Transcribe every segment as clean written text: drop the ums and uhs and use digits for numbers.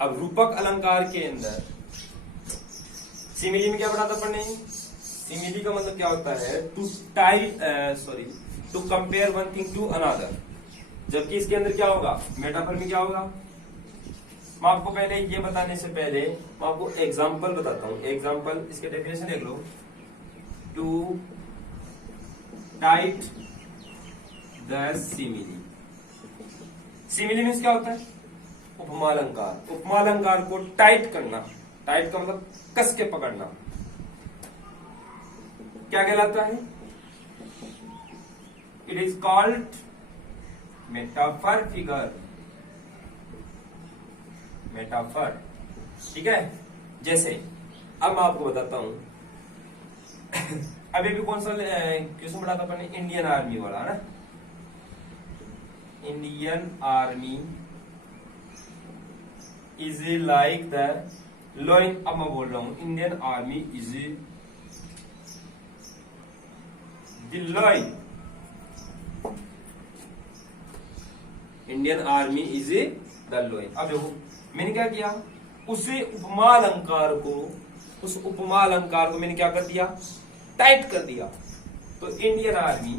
अब रूपक अलंकार के अंदर सिमिली में क्या पढ़ा था अपन ने? सिमिली का मतलब क्या होता है? To compare one thing to another. जबकि इसके अंदर क्या होगा? मेटाफर में क्या होगा? मैं आपको पहले ये बताने से पहले मैं आपको एग्जाम्पल बताता हूं। एग्जाम्पल, इसके डेफिनेशन देख लो। To tight the simile. Simile means क्या होता है? उपमा अलंकार। उपमा अलंकार को टाइट करना। टाइट का मतलब कस के पकड़ना। क्या कहलाता है? It is called metaphor figure. Metaphor, ठीक है। जैसे अब मैं आपको बताता हूं अभी भी कौन सा क्वेश्चन पढ़ा था अपन ने? इंडियन आर्मी वाला ना। Indian army is like the lion. अब मैं बोल रहा हूं Indian army is the lion. Indian army is the lion. अब देखो मैंने क्या किया? उसी उपमा अलंकार को, उस उपमा अलंकार को मैंने क्या कर दिया? टाइट कर दिया। तो Indian army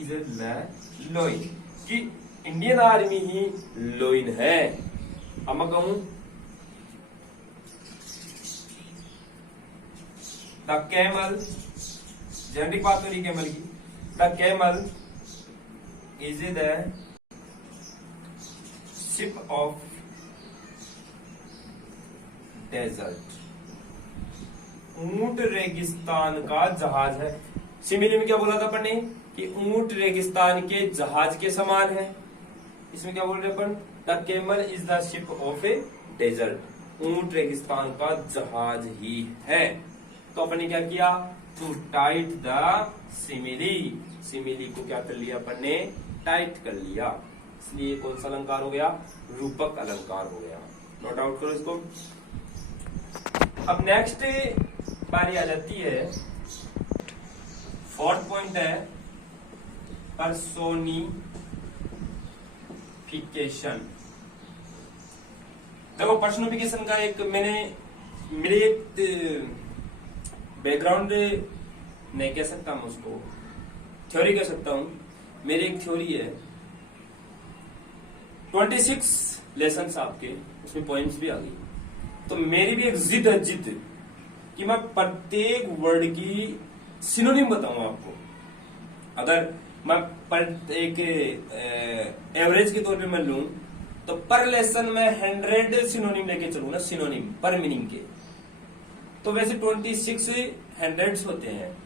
is the lion, कि इंडियन आर्मी ही लोइन है। अब मैं कहूं द कैमल, जेनेरिक बात हो रही कैमल की। The camel is the ship of desert. ऊंट रेगिस्तान का जहाज है। सिमिली में क्या बोला था अपन ने? कि ऊंट रेगिस्तान के जहाज के समान है। इसमें क्या बोल रहे अपन? The camel is the ship of a desert. ऊंट रेगिस्तान का जहाज ही है। तो अपन ने क्या किया? To tight the simile. Simile को क्या कर लिया अपन ने? टाइट कर लिया। इसलिए कौन सा अलंकार हो गया? रूपक अलंकार हो गया। नोट आउट करो इसको। अब नेक्स्ट बारी आ जाती है, फोर्थ पॉइंट है पर्सोनिफिकेशन। देखो पर्सोनिफिकेशन का एक मेरे एक बैकग्राउंड नहीं कह सकता मैं उसको, थ्योरी कह सकता हूं। मेरी एक थ्योरी है, 26 लेसन आपके, उसमें पॉइंट्स भी आ गई। तो मेरी भी एक जिद है, जिद, कि मैं प्रत्येक वर्ड की सिनोनिम बताऊंगा आपको। अगर मैं एक एवरेज के तौर पे मैं लूं तो पर लेसन में 100 सिनोनिम लेके चलूं ना, सिनोनिम पर मीनिंग के। तो वैसे 26 हंड्रेड्स होते हैं,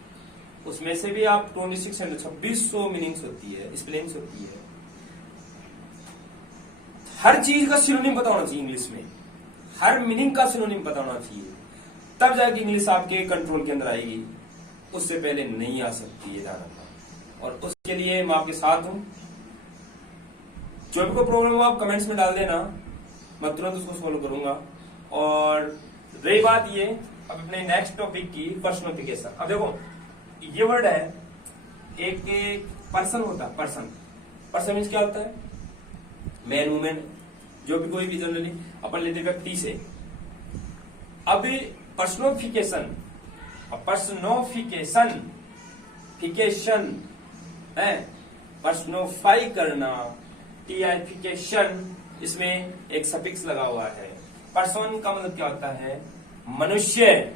उसमें से भी आप 2600 मीनिंग्स होती है, स्पेलिंग्स होती है। हर चीज का सिनोनिम बताना चाहिए इंग्लिश में, हर मीनिंग का सिनोनिम बताना चाहिए, तब जाके इंग्लिश आपके कंट्रोल के अंदर आएगी। उससे पहले नहीं आ सकती है, ध्यान रखना। और उसके लिए मैं आपके साथ हूं। जो भी कोई प्रॉब्लम हो आप कमेंट्स में डाल देना, मैं तुरंत उसको सॉल्व करूंगा। और रही बात ये अब अपने नेक्स्ट टॉपिक की, पर्सनिफिकेशन। अब देखो ये वर्ड है, एक पर्सन होता है। पर्सन मीन्स क्या होता है? मैन, वुमेन, जो भी कोई भी जनरली अपन लेते व्यक्ति से। अब पर्सनोफिकेशन है, पर्सनोफाई करना, टीआईफिकेशन, इसमें एक सफिक्स लगा हुआ है। पर्सन का मतलब क्या होता है? मनुष्य,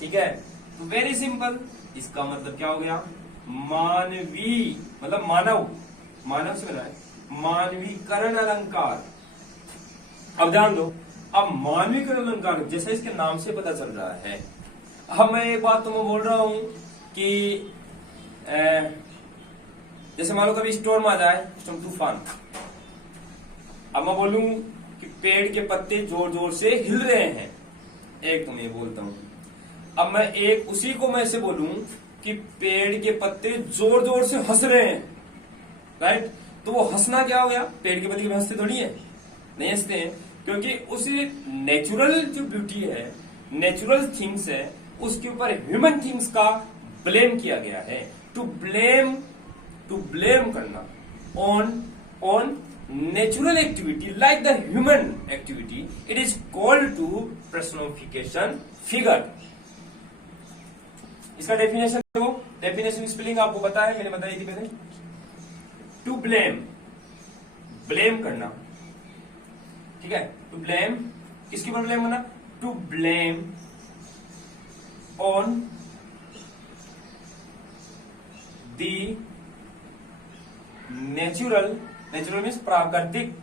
ठीक है। तो वेरी सिंपल, इसका मतलब क्या हो गया? मानवी, मतलब मानव से बना है, मानवीकरण अलंकार। अब ध्यान दो, अब मानवीकरण अलंकार जैसे इसके नाम से पता चल रहा है। अब मैं एक बात तुम्हें बोल रहा हूं कि जैसे मान लो कभी स्टॉर्म आ जाए, स्टॉर्म तूफान। अब मैं बोलूं कि पेड़ के पत्ते जोर जोर से हिल रहे हैं, एक तो मैं बोलता हूं। अब मैं एक उसी को मैं ऐसे बोलूं कि पेड़ के पत्ते जोर जोर से हंस रहे हैं, राइट? तो वो हंसना क्या हो गया? पेड़ के पत्ते हंसते थोड़ी है, नहीं हंसते हैं, क्योंकि उसी नेचुरल जो ब्यूटी है, नेचुरल थिंग्स है, उसके ऊपर ह्यूमन थिंग्स का ब्लेम किया गया है। टू ब्लेम करना on natural activity like the human activity, it is called to personification figure. इसका डेफिनेशन देखो, डेफिनेशन स्पेलिंग आपको पता है, मैंने बताई थी पहले. टू ब्लेम, ब्लेम करना, ठीक है. टू ब्लेम, किसके ऊपर ब्लेम करना? To blame on the natural, natural means प्राकृतिक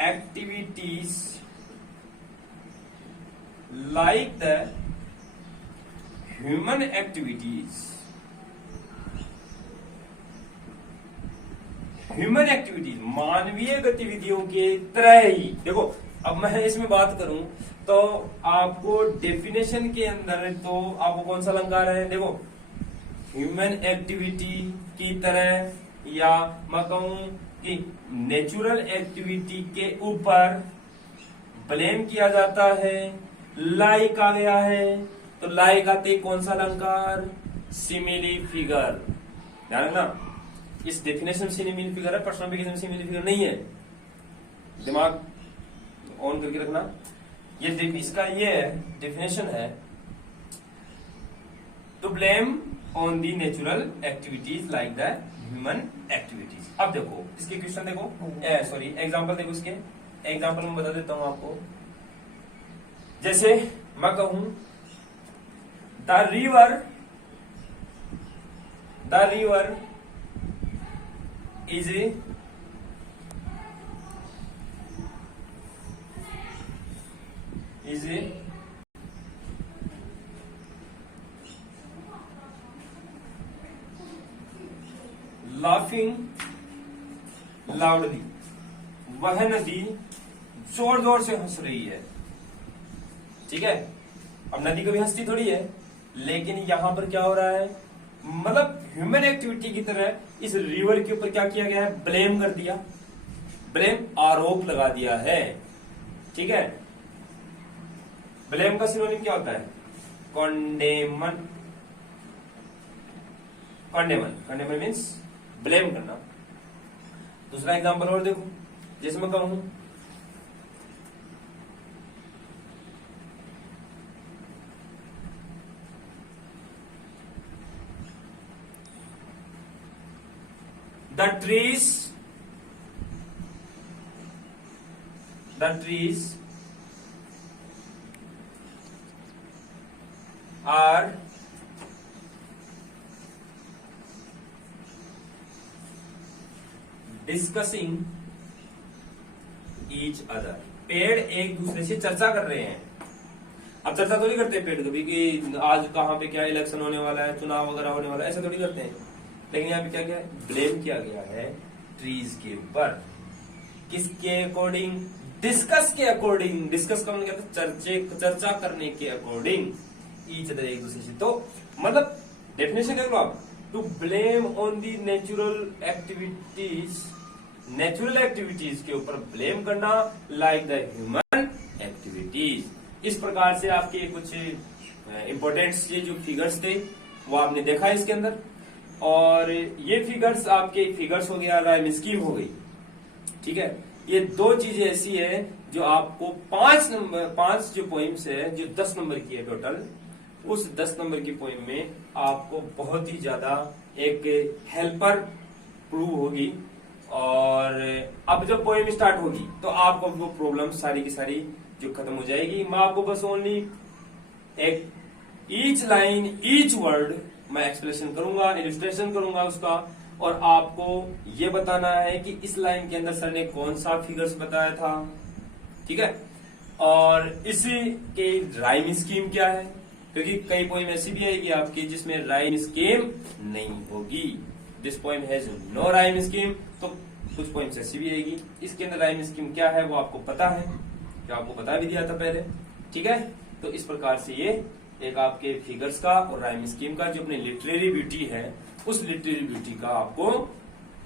activities like the human activities. Human activities मानवीय गतिविधियों के तरह ही. देखो अब मैं इसमें बात करूं तो आपको डेफिनेशन के अंदर तो आपको कौन सा अलंकार है? देखो ह्यूमन एक्टिविटी की तरह, या मैं कहूं कि नेचुरल एक्टिविटी के ऊपर ब्लेम किया जाता है. लाइक आ गया है तो लाइक आते कौन सा अलंकार? Simile figure. ध्यान रखना, इस डेफिनेशन सिमिली फिगर है, पर्सनिफिकेशन सिमिली फिगर नहीं है. दिमाग ऑन करके रखना. ये इसका ये डेफिनेशन है, to blame on the natural activities like the human activities. अब देखो इसके क्वेश्चन देखो, सॉरी एग्जांपल देखो. इसके एग्जांपल में बता देता हूं आपको. जैसे मैं कहूं the river is laughing loudly. वह नदी जोर जोर से हंस रही है. ठीक है, अब नदी कभी हंसती थोड़ी है, लेकिन यहां पर क्या हो रहा है? मतलब ह्यूमन एक्टिविटी की तरह इस रिवर के ऊपर क्या किया गया है? ब्लेम कर दिया, ब्लेम आरोप लगा दिया है. ठीक है, ब्लेम का सिनोनिम क्या होता है? कॉन्डेमन. कॉन्डेमन मीन्स ब्लेम करना. दूसरा एग्जांपल और देखो. जैसे मैं कहूं the trees are discussing each other. पेड़ एक दूसरे से चर्चा कर रहे हैं. अब चर्चा थोड़ी करते हैं पेड़ कभी कि आज कहां पे क्या इलेक्शन होने वाला है, चुनाव वगैरह होने वाला है, ऐसा थोड़ी करते हैं. लेकिन यहाँ पे क्या क्या ब्लेम किया गया है? ट्रीज के ऊपर. किसके अकॉर्डिंग? डिस्कस के अकॉर्डिंग. डिस्कस का मतलब चर्चा करने के अकॉर्डिंग ईच अदर, एक दूसरे से. तो मतलब डेफिनेशन देख लो आप. To blame on the natural activities के ऊपर ब्लेम करना लाइक द ह्यूमन एक्टिविटीज. इस प्रकार से आपके कुछ इंपॉर्टेंट ये जो फिगर्स थे वो आपने देखा इसके अंदर. और ये फिगर्स आपके फिगर्स हो गया, राइम स्कीम हो गई. ठीक है, ये दो चीजें ऐसी है जो आपको 5 जो पोइम्स है, जो 10 नंबर की है टोटल, उस 10 नंबर की पोइम में आपको बहुत ही ज्यादा एक हेल्पर प्रूव होगी. और अब जब पोइम स्टार्ट होगी तो आपको वो प्रॉब्लम सारी की सारी जो खत्म हो जाएगी. मैं आपको बस ओनली एक ईच लाइन, ईच वर्ड मैं एक्सप्लेनेशन करूंगा, इलिस्ट्रेशन करूंगा उसका, और आपको ये बताना है कि इस लाइन के अंदर सर ने कौन सा फिगर्स बताया था. ठीक है, और इसी के राइम स्कीम क्या है, क्योंकि कई पोइम ऐसी भी आएगी आपकी जिसमें राइम स्कीम नहीं होगी. This poem has no rhyme scheme. तो कुछ पोइम्स ऐसी भी आएगी इसके अंदर राइम स्कीम क्या है वो आपको पता है, जो आपको बता भी दिया था पहले. ठीक है, तो इस प्रकार से ये एक आपके फिगर्स का और राइम स्कीम का जो अपनी लिटरेरी ब्यूटी है, उस लिटरेरी ब्यूटी का आपको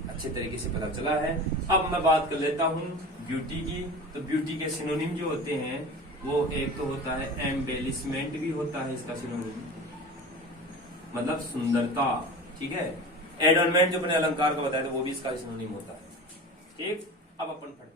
अच्छे तरीके से पता चला है. अब मैं बात कर लेता हूं ब्यूटी की. तो ब्यूटी के सिनोनिम जो होते हैं वो एक तो होता है एम्बेलिशमेंट, भी होता है इसका सिनोनिम, मतलब सुंदरता. ठीक है, एडोर्नमेंट जो अपने अलंकार का बताया था वो भी इसका सिनोनिम होता है. ठीक, अब अपन फटाफट